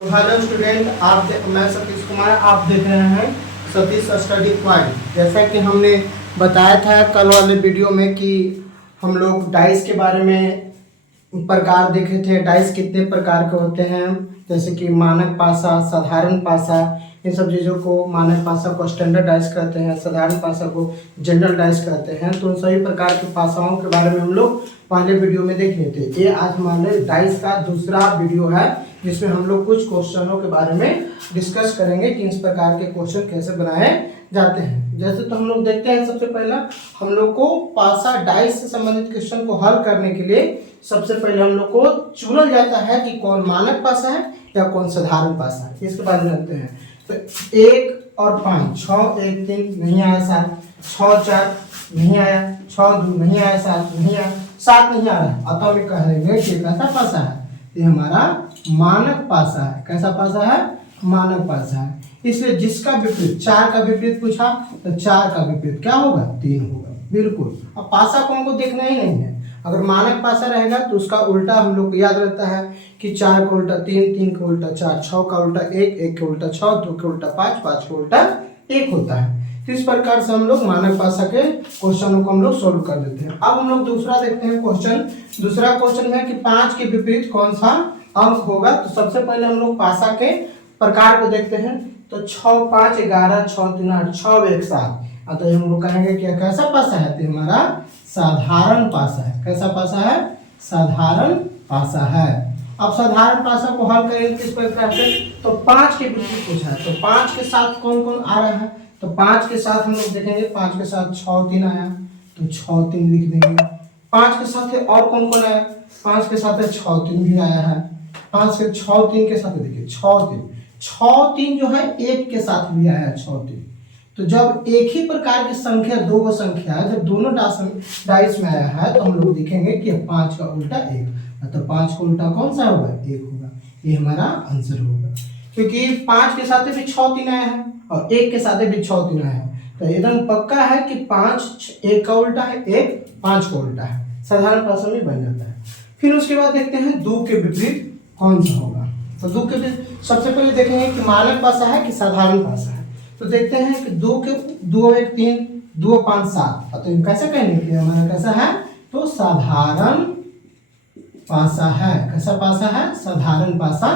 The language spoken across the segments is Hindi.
हेलो स्टूडेंट, मैं सतीश कुमार। आप देख रहे हैं सतीश स्टडी पॉइंट। जैसा कि हमने बताया था कल वाले वीडियो में कि हम लोग डाइस के बारे में प्रकार देखे थे। डाइस कितने प्रकार के होते हैं, जैसे कि मानक पासा, साधारण पासा। इन सब चीज़ों को मानक पासा को स्टैंडर्ड डाइस कहते हैं, साधारण पासा को जनरल डाइस कहते हैं। तो उन सभी प्रकार के पासाओं के बारे में हम लोग पहले वीडियो में देख लेते थे। ये आज हमारे डाइस का दूसरा वीडियो है, जिसमें हम लोग कुछ क्वेश्चनों के बारे में डिस्कस करेंगे कि इस प्रकार के क्वेश्चन कैसे बनाए जाते हैं। जैसे तो हम लोग देखते हैं, सबसे पहला हम लोग को पासा डाइस से संबंधित क्वेश्चन को हल करने के लिए सबसे पहले हम लोग को चुना जाता है कि कौन मानक पासा है या कौन साधारण पासा है। इसके बारे में जानते हैं। तो 1 और 5, 6, 1, 3 नहीं आया, 7, 6, 4 नहीं आया, 6, 2 नहीं आया, 7 नहीं आया, 7 नहीं आ रहा। अतः हम कह देंगे कि कैसा पासा है, ये हमारा मानक पासा है। कैसा पासा है? मानक पासा है। इसलिए जिसका विपरीत 4 का विपरीत पूछा तो 4 का विपरीत क्या होगा? 3 होगा। बिल्कुल। अब पासा को हमको देखना ही नहीं है। अगर मानक पासा रहेगा तो उसका उल्टा हम लोग को याद रहता है कि 4 का उल्टा 3, 3 का उल्टा 4, 6 का उल्टा 1, 1 का उल्टा 6, 2 का उल्टा 5, 5 का उल्टा 1 होता है। तो इस प्रकार से हम लोग मानक पासा के क्वेश्चनों को हम लोग सोल्व कर देते हैं। अब हम लोग दूसरा देखते हैं क्वेश्चन। दूसरा क्वेश्चन है कि 5 के विपरीत कौन सा अंक होगा। तो सबसे पहले हम लोग पासा के प्रकार को देखते हैं। तो 6, 5, 11, 6, 3, 8, 6, 1, 7। तो हम लोग कहेंगे कि कैसा पासा है? तो हमारा साधारण पासा है। कैसा पासा है? साधारण पासा है। अब साधारण पासा को हल करेंगे किस प्रकार से? तो 5 के विपरीत पूछा है। तो 5 के साथ कौन कौन आ रहा है? तो 5 के साथ हम लोग देखेंगे। 5 के साथ 6, 3 आया, तो 6, 3 लिख देंगे। 5 के साथ और कौन कौन आया? 5 के साथ 6, 3 भी आया है। 5 के 6, 3 के साथ देखिए 6, 3, 6, 3 जो है 1 के साथ भी आया है 6, 3। तो जब एक ही प्रकार की संख्या, दो गो संख्या है, जब दोनों डाइस में आया है तो हम लोग देखेंगे कि 5 का उल्टा 1, मतलब 5 का उल्टा कौन सा होगा? 1 होगा। ये हमारा आंसर होगा, क्योंकि 5 के साथ भी 6, 3 आया है और 1 के साथ भी 6, 3 आया है। तो एकदम पक्का है कि 5 1 का उल्टा है, 1 5 का उल्टा है। साधारण पासा में बन जाता है। फिर उसके बाद देखते हैं 2 के विपरीत कौन सा होगा। तो 2 के विपरीत सबसे पहले देखेंगे कि मानक पासा है कि साधारण पासा है। तो देखते हैं कि 2 के 2, 1, 3, 2, 5, 7। तो कैसे कहेंगे कि हमारा कैसा है? तो साधारण पासा है। कैसा पासा है? साधारण पासा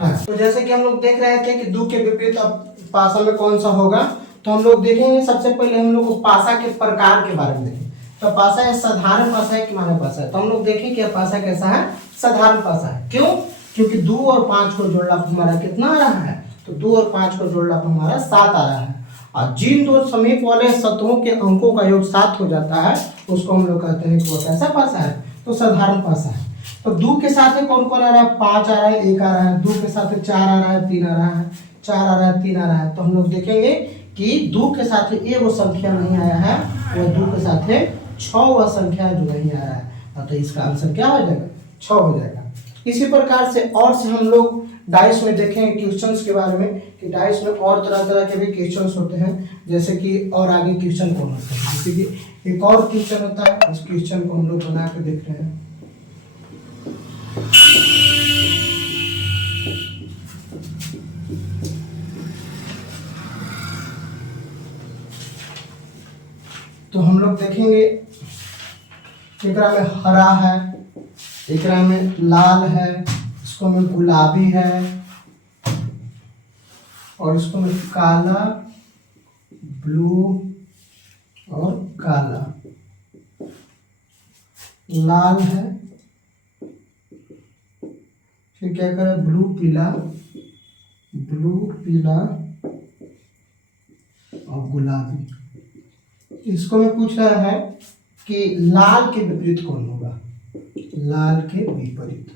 है। तो जैसे कि हम लोग देख रहे थे कि 2 के विपरीत अब पासा में कौन सा होगा, तो हम लोग देखेंगे सबसे पहले हम लोग पासा के प्रकार के बारे में देखें। तो पासा है साधारण पासा है कि मानक पासा है। तो हम लोग देखें कि पासा कैसा है? साधारण पासा है। क्यों? क्योंकि 2 और 5 को जोड़ना हमारा कितना आ रहा है? तो 2 और 5 को जोड़ना हमारा 7 आ रहा है। और जिन दो समीप वाले सतहों के अंकों का योग 7 हो जाता है उसको हम लोग कहते हैं कि वो कैसा पासा है? तो साधारण पासा है। तो 2 के साथ कौन कौन आ रहा है? 5 आ रहा है, 1 आ रहा है। 2 के साथ 4 आ रहा है, 3 आ रहा है, 4 आ रहा है, 3 आ रहा है। तो हम लोग देखेंगे कि 2 के साथ ये वो संख्या नहीं आया है, वह 2 के साथ 6 वह संख्या जो नहीं आया है। तो इसका आंसर क्या हो जाएगा? 6 हो जाएगा। इसी प्रकार से और से हम लोग डाइस में देखेंगे क्वेश्चंस के बारे में कि डाइस में और तरह तरह के भी क्वेश्चंस होते हैं। जैसे कि और आगे क्वेश्चन कौन होता है, जैसे कि एक और क्वेश्चन होता है, उस क्वेश्चन को हम लोग बना के देख रहे हैं। तो हम लोग देखेंगे एकरा में हरा है, एकरा में लाल है, इसको में गुलाबी है और इसको में काला, ब्लू और काला। लाल है, फिर क्या करें? ब्लू पीला, ब्लू पीला और गुलाबी। इसको में पूछ रहा है कि लाल के विपरीत कौन होगा? लाल के विपरीत,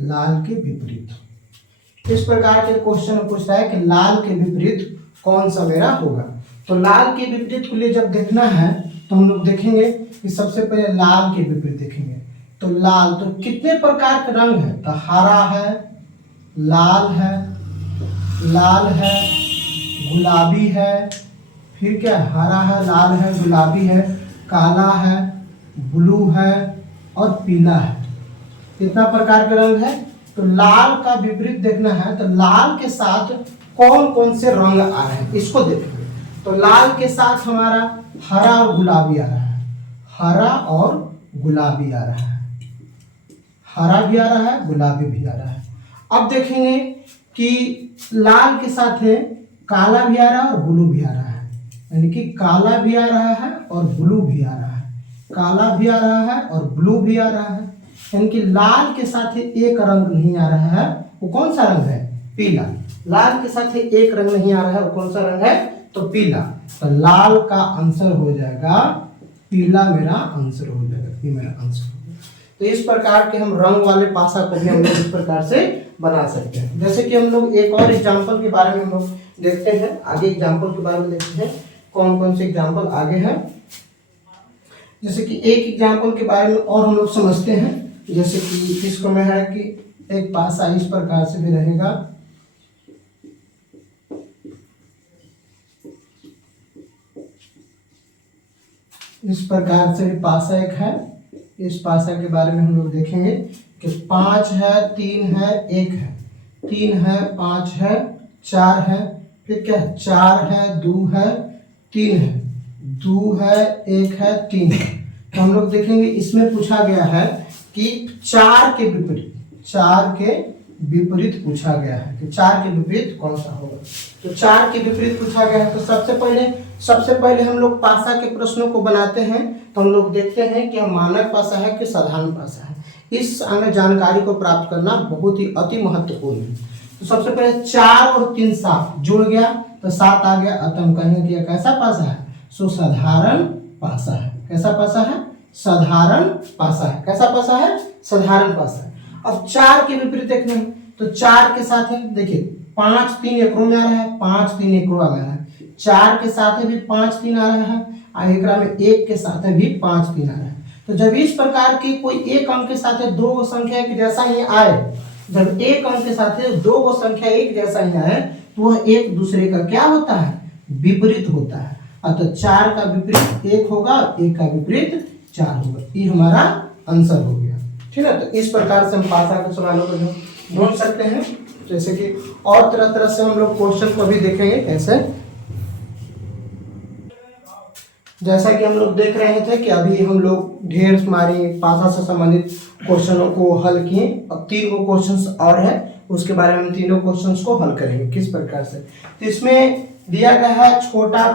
लाल के विपरीत। इस प्रकार के क्वेश्चन पूछता है कि लाल के विपरीत कौन सा मेरा होगा। तो लाल के विपरीत के लिए जब देखना है तो हम लोग देखेंगे कि सबसे पहले लाल के विपरीत देखेंगे। तो लाल, तो कितने प्रकार के रंग है? तो हरा है, लाल है, लाल है, गुलाबी है, फिर क्या? हरा है, लाल है, गुलाबी है, काला है, ब्लू है और पीला है। कितना प्रकार के रंग है? तो लाल का विपरीत देखना है, तो लाल के साथ कौन कौन से रंग आ रहे हैं इसको देखेंगे। तो लाल के साथ हमारा हरा और गुलाबी आ रहा है, हरा और गुलाबी आ रहा है, हरा भी आ रहा है, गुलाबी भी आ रहा है। अब देखेंगे कि लाल के साथ है काला भी आ रहा है और ब्लू भी आ रहा है, यानी कि काला भी आ रहा है और ब्लू भी आ रहा है, काला भी आ रहा है और ब्लू भी आ रहा है। यानी कि लाल के साथ एक रंग नहीं आ रहा है, वो कौन सा रंग है? पीला। लाल के साथ एक रंग नहीं आ रहा है, वो कौन सा रंग है? तो पीला। तो लाल का आंसर हो जाएगा पीला, मेरा आंसर हो जाएगा, ये मेरा आंसर हो जाएगा। तो इस प्रकार के हम रंग वाले पासा को भी हम लोग इस प्रकार से बना सकते हैं। जैसे कि हम लोग एक और एग्जाम्पल के बारे में हम लोग देखते हैं, आगे एग्जाम्पल के बारे में देखते हैं कौन कौन से एग्जाम्पल आगे हैं। जैसे कि एक एग्जाम्पल के बारे में और हम लोग समझते हैं, जैसे कि इसको में है कि एक पासा इस प्रकार से भी रहेगा, इस प्रकार से पासा एक है। इस पासा के बारे में हम लोग देखेंगे कि 5 है, 3 है, 1 है, 3 है, 5 है, 4 है, फिर क्या है? 4 है, 2 है, 3 है, 2 है, 1 है, 3 है। तो हम लोग देखेंगे इसमें पूछा गया है कि 4 के विपरीत, 4 के विपरीत पूछा गया है कि 4 के विपरीत कौन सा होगा। तो 4 के विपरीत पूछा गया है। तो सबसे पहले हम लोग पासा के प्रश्नों को बनाते हैं। तो हम लोग देखते हैं कि हम मानक पासा है कि साधारण पासा है। इस जानकारी को प्राप्त करना बहुत ही अति महत्वपूर्ण है। तो सबसे पहले 4 और 3 7 जुड़ गया तो 7 आ गया, अतः हम कहेंगे कि यह कैसा पासा है? सो साधारण पासा है। कैसा पासा है? साधारण पासा है। कैसा पासा है? साधारण पासा है। अब 4 के विपरीत देखना है, तो 4 के साथ है, देखिए 5 3 एकड़ों में आ रहा है, 5 3 एकड़ों में आ रहा है, 4 के साथ भी 5 3 आ रहा है, और एकड़ा में 1 के साथ भी 5 3 आ रहा है। तो जब इस प्रकार की कोई एक अंक के साथ दो संख्या एक जैसा ही आए, जब एक अंक के साथ दो संख्या एक जैसा ही आए तो वह एक दूसरे का क्या होता है? विपरीत होता है। अतः 4 का विपरीत 1 होगा, 1 का विपरीत 4 होगा। ये हमारा आंसर हो गया। ठीक है, तो इस प्रकार से हम पासा के सवालों को ढूंढ सकते हैं। जैसे कि और तरह तरह से हम लोग क्वेश्चन को भी देखेंगे कैसे। जैसा कि हम लोग देख रहे थे कि अभी हम लोग ढेर सारी पासा से संबंधित क्वेश्चनों को हल किए। अब 3 क्वेश्चंस और है, उसके बारे में हम तीनों क्वेश्चंस को हल करेंगे किस प्रकार से। तो इसमें दिया गया है छोटा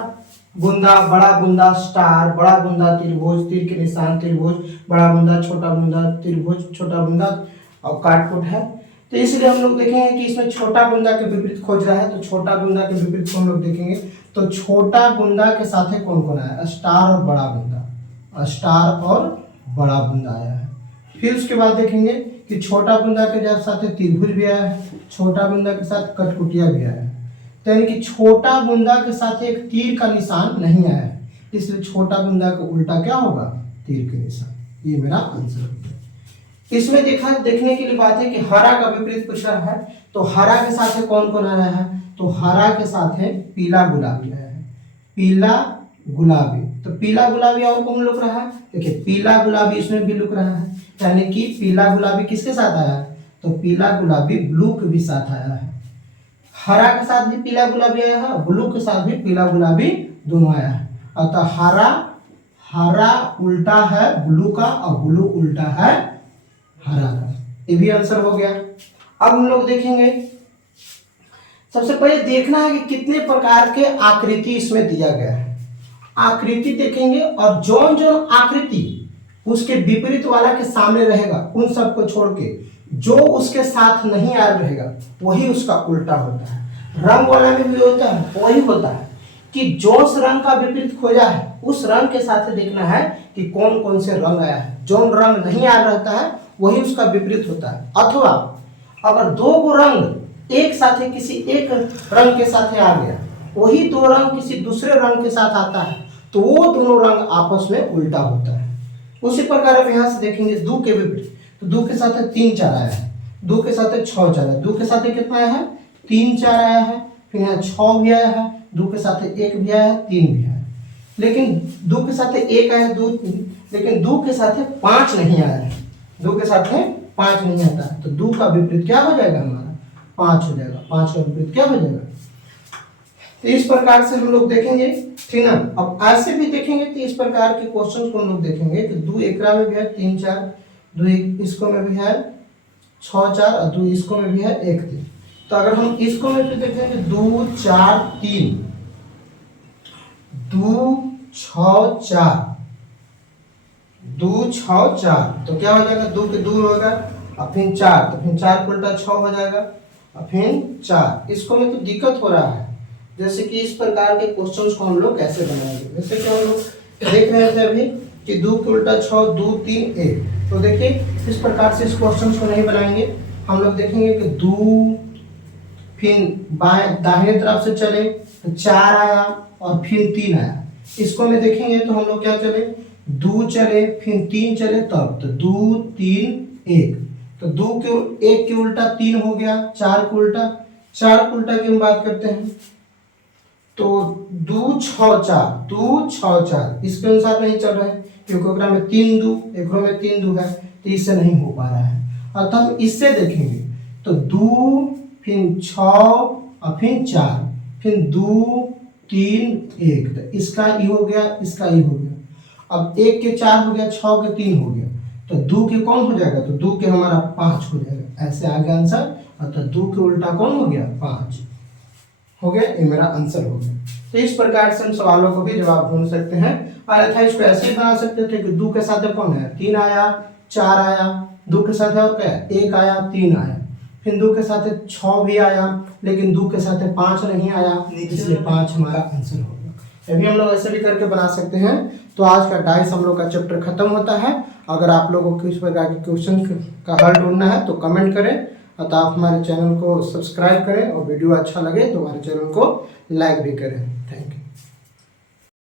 बूंदा, बड़ा बूंदा, स्टार, बड़ा बूंदा त्रिभुज, तीर के निशान त्रिभुज, बड़ा बूंदा, छोटा बूंदा त्रिभुज, छोटा बूंदा और काटपुट है। तो इसलिए हम लोग देखेंगे कि इसमें छोटा बूंदा के विपरीत खोज रहा है, तो छोटा बूंदा के विपरीत को हम लोग देखेंगे। तो छोटा बूंदा के साथ कौन कौन आया? स्टार और बड़ा बूंदा, स्टार और बड़ा बूंदा आया है। फिर उसके बाद देखेंगे कि छोटा बूंदा के साथ त्रिभुज भी आया है, छोटा बूंदा के साथ कठपुटिया भी आया है। तो यानी कि छोटा बूंदा के साथ एक तीर का निशान नहीं आया है, इसलिए छोटा बूंदा का उल्टा क्या होगा? तीर के निशान। ये मेरा आंसर हो गया। इसमें देखने के लिए बात है कि हरा का विपरीत पूछ रहा है, तो हरा के साथ कौन कौन आया है? तो हरा के साथ है पीला गुलाबी आया है, पीला गुलाबी। तो पीला गुलाबी और कौन लुक रहा है? देखिए पीला गुलाबी इसमें भी लुक रहा है, यानी कि पीला गुलाबी किसके साथ आया? तो पीला गुलाबी ब्लू के भी साथ आया है। हरा के साथ भी पीला गुलाबी आया है, ब्लू के साथ भी पीला गुलाबी दोनों आया है। अतः हरा उल्टा है ब्लू का और ब्लू उल्टा है हरा का। ये भी आंसर हो गया। अब हम लोग देखेंगे, सबसे पहले देखना है कि कितने प्रकार के आकृति इसमें दिया गया है। आकृति देखेंगे और जौन जौन आकृति उसके विपरीत वाला के सामने रहेगा उन सबको छोड़ के जो उसके साथ नहीं आ रहेगा वही उसका उल्टा होता है। रंग वाला में भी होता है, वही होता है कि जो उस रंग का विपरीत खोजा है उस रंग के साथ देखना है कि कौन कौन से रंग आया है। जो रंग नहीं आ रहता है वही उसका विपरीत होता है। अथवा अगर दो गो रंग एक साथ किसी एक रंग के साथ आ गया, वही दो रंग किसी दूसरे रंग के साथ आता है तो वो दोनों रंग आपस में उल्टा होता है। उसी प्रकार अब यहाँ से देखेंगे दो के विपरीत, तो दो के साथ 3 4 आया है, दो के साथ 6 4 है, दो के साथ कितना आया है? 3 4 आया है, फिर यहाँ 6 भी आया है, दो के साथ 1 भी आया है, 3 भी आया है। लेकिन दो के साथ 1 आया है, 2, लेकिन दो के साथ 5 नहीं आया है, दो के साथ 5 नहीं आता है, तो 2 का विपरीत क्या हो जाएगा हमारा 5 हो जाएगा। 5 का विपरीत क्या हो जाएगा। तो इस प्रकार से हम लोग देखेंगे, ठीक ना। अब ऐसे भी देखेंगे तो इस प्रकार के क्वेश्चन को हम लोग देखेंगे तो 2 एकरा में भी है 3 4, 2 इसको में भी है 6 4 और 2 इसको में भी है 1 3। तो अगर हम इसको में भी देखेंगे 2 4 3, 2 6 4, 2 6 4, तो क्या हो जाएगा 2 के 2 होगा और फिर 4, तो फिर 4 उल्टा 6 हो जाएगा और फिर 4। इसको में तो दिक्कत हो रहा है, जैसे कि इस प्रकार के क्वेश्चंस को हम लोग कैसे बनाएंगे। जैसे कि हम लोग देख रहे थे अभी कि 2 के उल्टा 6, 2 3 1, तो देखिए इस प्रकार से इस क्वेश्चंस को नहीं बनाएंगे। हम लोग देखेंगे कि 2 फिर बाएं दाहिने तरफ से चले तो 4 आया और फिर 3 आया। इसको में देखेंगे तो हम लोग क्या चले 2 चले फिर 3 चले तब, तो 2 3 1, तो 2 के 1 के उल्टा 3 हो गया, 4 के उल्टा, 4 के उल्टा की हम बात करते हैं तो 2 6 4, 2 6 4 इसके अनुसार नहीं चल रहा है क्योंकि ओकरा में 3 2, एक में 3 2 है, तो इससे नहीं हो पा रहा है। और तो हम इससे देखेंगे तो 2 फिर 6 और फिर 4, फिर 2 3 1, तो इसका ई हो गया, इसका ई हो गया। अब 1 के 4 हो गया, 6 के 3 हो गया, तो 2 के कौन हो जाएगा, तो 2 के हमारा 5 हो जाएगा। ऐसे आ गया आंसर। और तो 2 के उल्टा कौन हो गया 5 हो गया, ये मेरा आंसर हो गया। तो इस प्रकार से हम सवालों को भी जवाब ढूंढ सकते हैं। और अथा इसको ऐसे ही बना सकते थे कि 2 के साथ कौन है 3 आया, 4 आया, 2 के साथ और क्या 1 आया, 3 आया, फिर 2 के साथ 6 भी आया, लेकिन 2 के साथ 5 नहीं आया, इसलिए 5 हमारा आंसर होगा। ये भी हम लोग ऐसे भी करके बना सकते हैं। तो आज का डाइस हम लोग का चैप्टर खत्म होता है। अगर आप लोगों को किस प्रकार के क्वेश्चन का हल ढूंढना है तो कमेंट करें, और तो आप हमारे चैनल को सब्सक्राइब करें, और वीडियो अच्छा लगे तो हमारे चैनल को लाइक भी करें। Thank you.